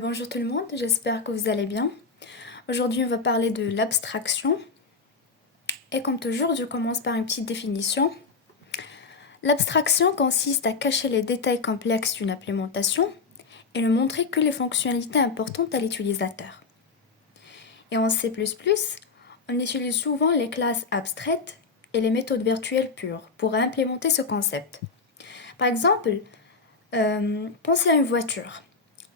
Bonjour tout le monde, j'espère que vous allez bien. Aujourd'hui, on va parler de l'abstraction. Et comme toujours, je commence par une petite définition. L'abstraction consiste à cacher les détails complexes d'une implémentation et ne montrer que les fonctionnalités importantes à l'utilisateur. Et en C++, on utilise souvent les classes abstraites et les méthodes virtuelles pures pour implémenter ce concept. Par exemple, pensez à une voiture.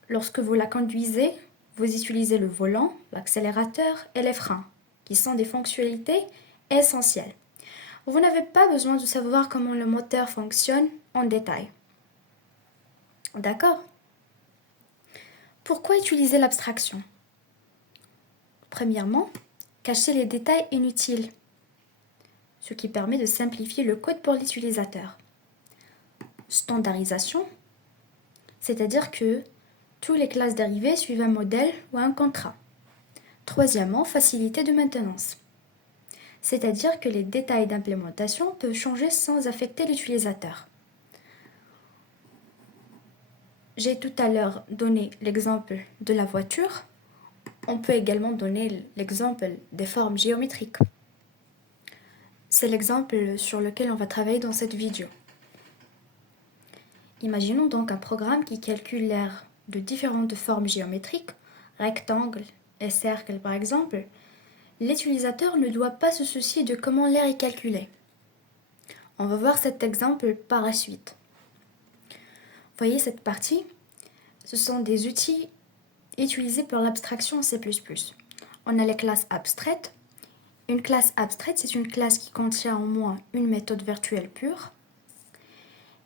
Lorsque vous la conduisez, vous utilisez le volant, l'accélérateur et les freins, qui sont des fonctionnalités essentielles. Vous n'avez pas besoin de savoir comment le moteur fonctionne en détail. D'accord? Pourquoi utiliser l'abstraction? Premièrement, cacher les détails inutiles, ce qui permet de simplifier le code pour l'utilisateur. Standardisation, c'est-à-dire que toutes les classes dérivées suivent un modèle ou un contrat. Troisièmement, facilité de maintenance, c'est-à-dire que les détails d'implémentation peuvent changer sans affecter l'utilisateur. J'ai tout à l'heure donné l'exemple de la voiture. On peut également donner l'exemple des formes géométriques. C'est l'exemple sur lequel on va travailler dans cette vidéo. Imaginons donc un programme qui calcule l'aire de différentes formes géométriques, rectangles et cercles par exemple. L'utilisateur ne doit pas se soucier de comment l'aire est calculée. On va voir cet exemple par la suite. Voyez cette partie? Ce sont des outils utilisés pour l'abstraction en C++. On a les classes abstraites. Une classe abstraite, c'est une classe qui contient au moins une méthode virtuelle pure.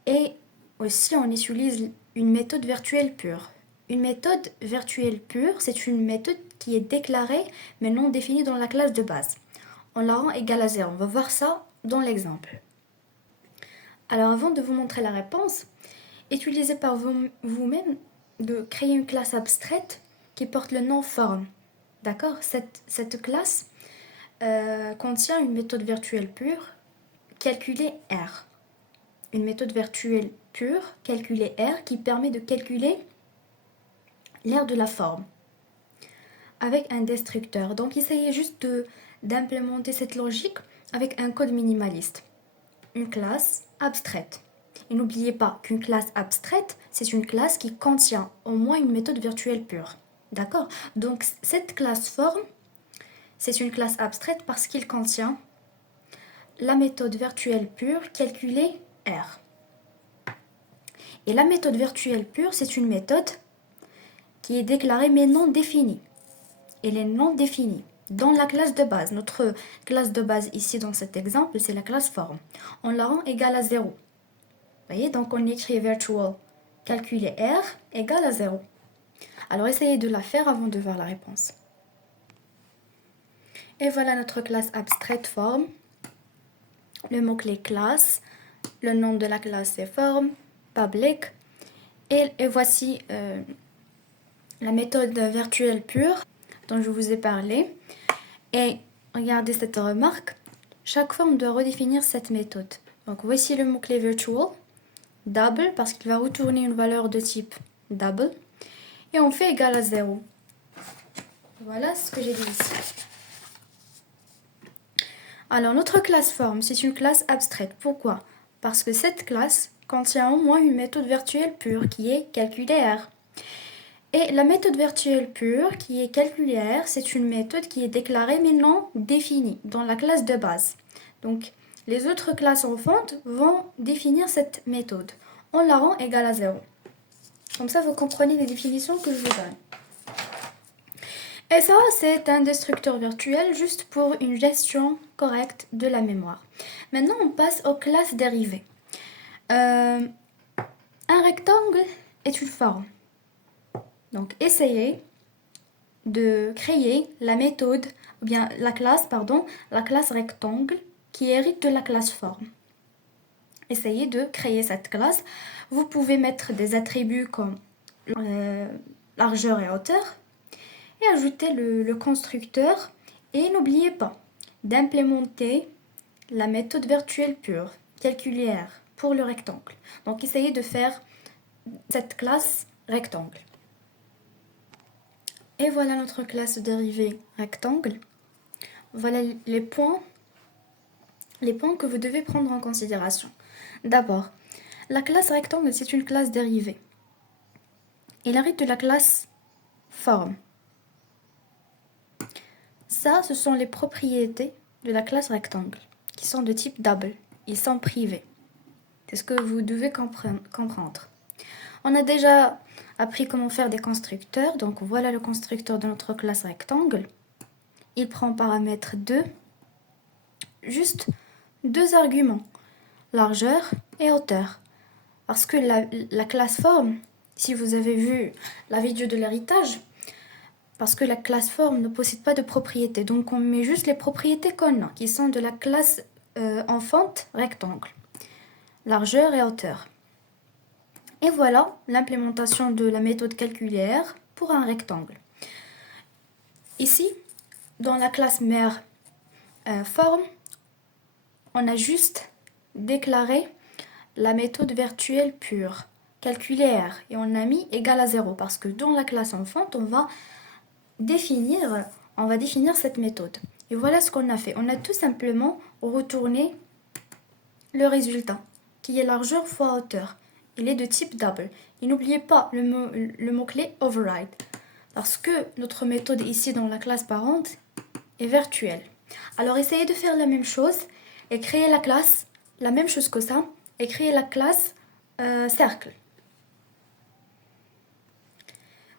Et aussi, on utilise une méthode virtuelle pure. Une méthode virtuelle pure, c'est une méthode qui est déclarée mais non définie dans la classe de base. On la rend égale à 0. On va voir ça dans l'exemple. Alors avant de vous montrer la réponse, utilisez par vous-même de créer une classe abstraite qui porte le nom form. D'accord? Cette classe contient une méthode virtuelle pure, calculer R. Une méthode virtuelle pure, calculer R, qui permet de calculer l'aire de la forme avec un destructeur. Donc essayez juste d'implémenter cette logique avec un code minimaliste. Une classe abstraite. Et n'oubliez pas qu'une classe abstraite, c'est une classe qui contient au moins une méthode virtuelle pure. D'accord? Donc cette classe form, c'est une classe abstraite parce qu'il contient la méthode virtuelle pure calculée R. Et la méthode virtuelle pure, c'est une méthode qui est déclarée mais non définie. Elle est non définie dans la classe de base. Notre classe de base ici dans cet exemple, c'est la classe form. On la rend égale à 0. Vous voyez, donc on écrit virtual calculer R égale à 0. Alors essayez de la faire avant de voir la réponse. Et voilà notre classe abstraite form. Le mot-clé classe, le nom de la classe c'est form, public. Et voici la méthode virtuelle pure dont je vous ai parlé. Et regardez cette remarque. Chaque fois, on doit redéfinir cette méthode. Donc voici le mot-clé virtual, double, parce qu'il va retourner une valeur de type double. Et on fait égal à 0. Voilà ce que j'ai dit ici. Alors, notre classe form, c'est une classe abstraite. Pourquoi? Parce que cette classe contient au moins une méthode virtuelle pure qui est calculer R. Et la méthode virtuelle pure qui est calculer R, c'est une méthode qui est déclarée mais non définie dans la classe de base. Donc, les autres classes entrantes vont définir cette méthode. On la rend égale à 0. Comme ça, vous comprenez les définitions que je vous donne. Et ça, c'est un destructeur virtuel juste pour une gestion correcte de la mémoire. Maintenant, on passe aux classes dérivées. Un rectangle est une forme. Donc, essayez de créer la méthode, ou bien la classe rectangle qui hérite de la classe forme. Essayez de créer cette classe. Vous pouvez mettre des attributs comme largeur et hauteur et ajouter le constructeur. Et n'oubliez pas d'implémenter la méthode virtuelle pure, calculer R, pour le rectangle. Donc essayez de faire cette classe rectangle. Et voilà notre classe dérivée rectangle. Voilà les points que vous devez prendre en considération. D'abord, la classe rectangle, c'est une classe dérivée. Il hérite de la classe forme. Ça, ce sont les propriétés de la classe rectangle, qui sont de type double. Ils sont privés. C'est ce que vous devez comprendre. On a déjà appris comment faire des constructeurs. Donc voilà le constructeur de notre classe rectangle. Il prend paramètre 2, juste deux arguments, largeur et hauteur. Parce que la classe forme, si vous avez vu la vidéo de l'héritage, parce que la classe forme ne possède pas de propriétés. Donc on met juste les propriétés qu'on a, qui sont de la classe enfante rectangle, largeur et hauteur. Et voilà l'implémentation de la méthode calculaire pour un rectangle. Ici, dans la classe mère forme, on a juste déclaré la méthode virtuelle pure, calculer R, et on a mis égal à 0 parce que dans la classe enfante, on va définir cette méthode. Et voilà ce qu'on a fait. On a tout simplement retourné le résultat, qui est largeur fois hauteur. Il est de type double. Et n'oubliez pas le mot-clé override, parce que notre méthode ici dans la classe parente est virtuelle. Alors essayez de faire la même chose et créer la classe, la même chose que ça, et créer la classe cercle.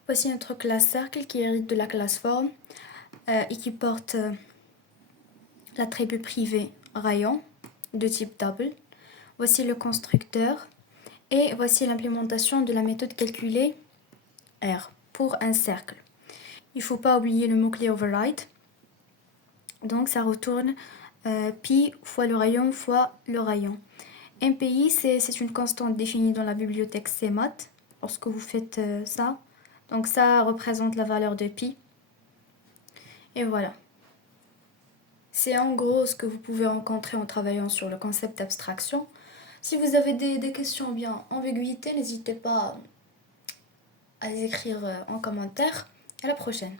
Voici notre classe cercle qui hérite de la classe forme et qui porte l'attribut privé rayon de type double. Voici le constructeur et voici l'implémentation de la méthode calculée R pour un cercle. Il ne faut pas oublier le mot-clé override. Donc ça retourne pi fois le rayon fois le rayon. MPI, c'est une constante définie dans la bibliothèque CMAT lorsque vous faites ça. Donc ça représente la valeur de pi. Et voilà. C'est en gros ce que vous pouvez rencontrer en travaillant sur le concept d'abstraction. Si vous avez des questions ou bien ambiguïtés, n'hésitez pas à les écrire en commentaire. À la prochaine.